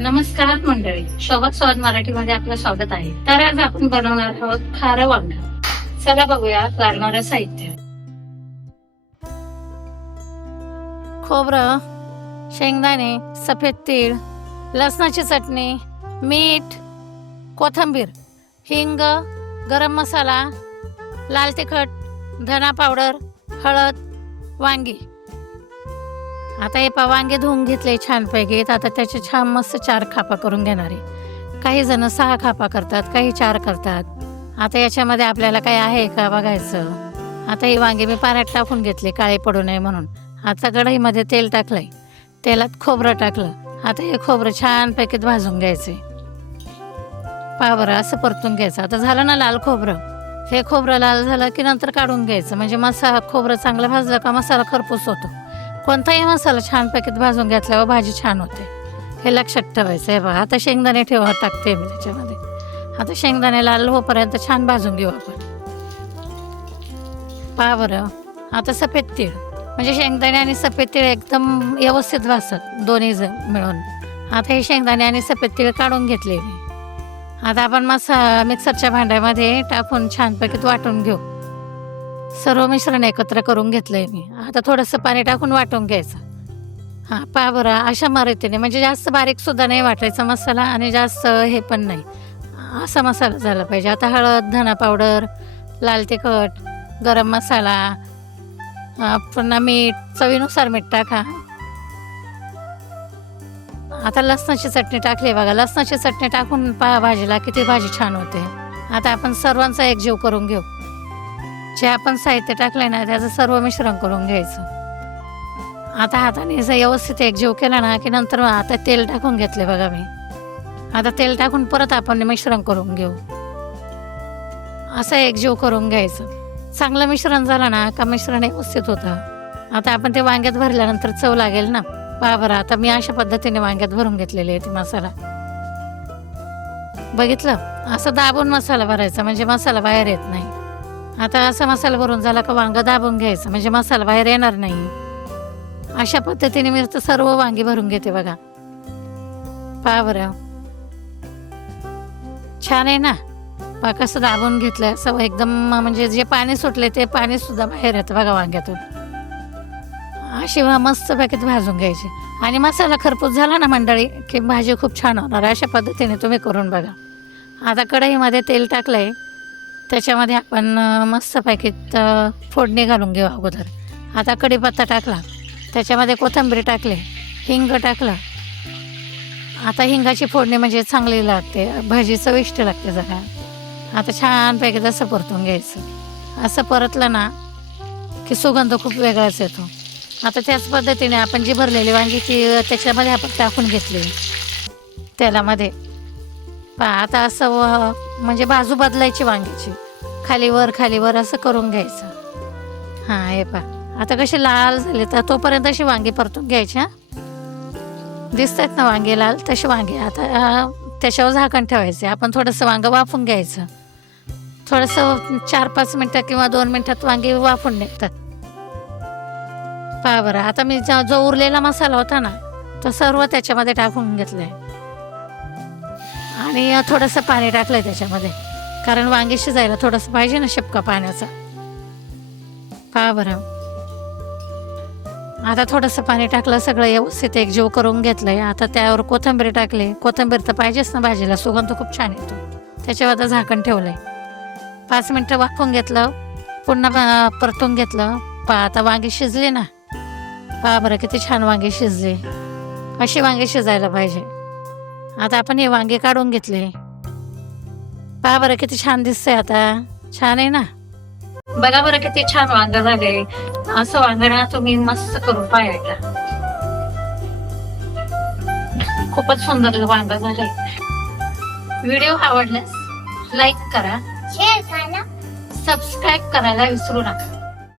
नमस्कार मंडळी सोबत स्वाद मराठीमध्ये आपलं स्वागत आहे. तर आज आपण बनवणार आहोत खारं वांग. चला बघूया लागणारं साहित्य. खोबरं शेंगदाणे सफेद तीळ लसणाची चटणी मीठ कोथिंबीर हिंग गरम मसाला लाल तिखट धना पावडर हळद वांगी. आता हे पा वांगे धुवून घेतले छानपैकी. आता त्याचे छान मस्त चार खापा करून घेणार आहे. काही जण सहा खापा करतात काही चार करतात. आता याच्यामध्ये आपल्याला काय आहे का बघायचं? आता ही वांगे मी पाण्यात टाकून घेतले काळे पडू नये म्हणून. आता कढईमध्ये तेल टाकलंय. तेलात खोबरं टाकलं. आता हे खोबरं छानपैकी भाजून घ्यायचे. पहा बरं असं परतून घ्यायचं. आता झालं ना लाल खोबरं. हे खोबरं लाल झालं की नंतर काढून घ्यायचं. म्हणजे मसाला खोबरं चांगलं भाजलं का मसाला खरपूस होतो. कोणताही मसाला छानपैकी भाजून घेतल्यावर भाजी छान होते. हे लक्षात ठेवायचं आहे बघा. आता शेंगदाणे ठेवा टाकते मी त्याच्यामध्ये. आता शेंगदाणे लाल होपर्यंत छान भाजून घेऊ आपण. पहा बरं. आता सफेद तीळ. म्हणजे शेंगदाणे आणि सफेद तीळ एकदम व्यवस्थित भाजतात दोन्ही जण मिळून. आता हे शेंगदाणे आणि सफेद तीळ काढून घेतले मी. आता आपण मसा मिक्सरच्या भांड्यामध्ये टाकून छानपैकी वाटून घेऊ. सर्व मिश्रण एकत्र करून घेतलंय मी. आता थोडंसं पाणी टाकून वाटून घ्यायचं. हां पा बरं अशा मारुतीने. म्हणजे जास्त बारीकसुद्धा नाही वाटायचा मसाला आणि जास्त हे पण नाही. असा मसाला झाला पाहिजे. आता हळद धना पावडर लाल तिखट गरम मसाला पुन्हा मीठ चवीनुसार मीठ टाका. आता लसणाची चटणी टाकली बघा. लसणाची चटणी टाकून पहा भाजीला किती भाजी छान होते. आता आपण सर्वांचा एकजीव करून घेऊ. जे आपण साहित्य टाकलंय ना त्याचं सर्व मिश्रण करून घ्यायचं. आता हाताने असं व्यवस्थित एकजीव केला ना की नंतर आता तेल टाकून घेतले बघा मी. आता तेल टाकून परत आपण मिश्रण करून घेऊ. असं एकजीव करून घ्यायचं. चांगलं मिश्रण झालं ना का मिश्रण व्यवस्थित होतं. आता आपण ते वांग्यात भरल्यानंतर चव लागेल ना. पहा बरं आता मी अशा पद्धतीने वांग्यात भरून घेतलेले आहे ते मसाला. बघितलं? असं दाबून मसाला भरायचा म्हणजे मसाला बाहेर येत नाही. आता असा मसाला भरून झाला का वांगं दाबून घ्यायचं. म्हणजे मसाला बाहेर येणार नाही. अशा पद्धतीने मी तर सर्व वांगी भरून घेते बघा. पहा बरं. छान आहे ना? पहा कसं दाबून घेतलं असं एकदम म्हणजे जे पाणी सुटले ते पाणी सुद्धा बाहेर येतं बघा वांग्यातून. अशी मस्त पॅकेट भाजून घ्यायची. आणि मसाला खरपूस झाला ना मंडळी की भाजी खूप छान होणार. अशा पद्धतीने तुम्ही करून बघा. आता कढईमध्ये तेल टाकलंय. त्याच्यामध्ये आपण मस्त पॅकेट फोडणी घालून घेऊ अगोदर. आता कढीपत्ता टाकला. त्याच्यामध्ये कोथिंबीर टाकले. हिंग टाकलं. आता हिंगाची फोडणी म्हणजे चांगली लागते. भाजी चविष्ट लागते जरा. आता छानपैकी जसं परतून घ्यायचं. असं परतलं ना की सुगंध खूप वेगळाच येतो. आता त्याच पद्धतीने आपण जी भरलेली वांगी ती त्याच्यामध्ये आपण टाकून घेतली तेलामध्ये. पहा आता असं व- म्हणजे बाजू बदलायची वांग्याची. खाली वर खाली वर असं करून घ्यायचं. हां हे पा. आता कशी लाल झाली तर तोपर्यंत अशी वांगी परतून घ्यायची हां. दिसत आहेत ना वांगे लाल तशी वांगे. आता त्याच्यावर झाकण ठेवायचे. आपण थोडंसं वांगं वाफून घ्यायचं. थोडंसं चार पाच मिनटं किंवा दोन मिनटात वांगी वाफून निघतात. पहा बरं आता मी जो जो उरलेला मसाला होता ना तो सर्व त्याच्यामध्ये टाकून घेतलाय. आणि थोडंसं पाणी टाकलंय त्याच्यामध्ये. कारण वांगी शिजायला थोडंसं पाहिजे ना शेपका पाण्याचा. पहा बरं. आता थोडंसं पाणी टाकलं सगळं व्यवस्थित एकजीव करून घेतलंय. आता त्यावर कोथंबीर टाकली. कोथिंबीर तर पाहिजेच ना भाजीला. सुगंध खूप छान येतो. त्याच्यावर आता झाकण ठेवलंय. पाच मिनटं वाफून घेतलं. पुन्हा परतून घेतलं. पा आता वांगी शिजली ना. पहा बरं किती छान वांगी शिजली. अशी वांगी शिजायला पाहिजे. आता आपण हे वांगे काढून घेतले. पहा बरं किती छान दिसतंय आता. छान आहे ना? बघा बरं किती छान वांग झाले असं वांग ना तुम्ही मस्त करून पाहायला. खूपच सुंदर वांग झाले व्हिडिओ आवडल्यास लाईक करा. शेअर करा. सबस्क्राईब करायला विसरू नका.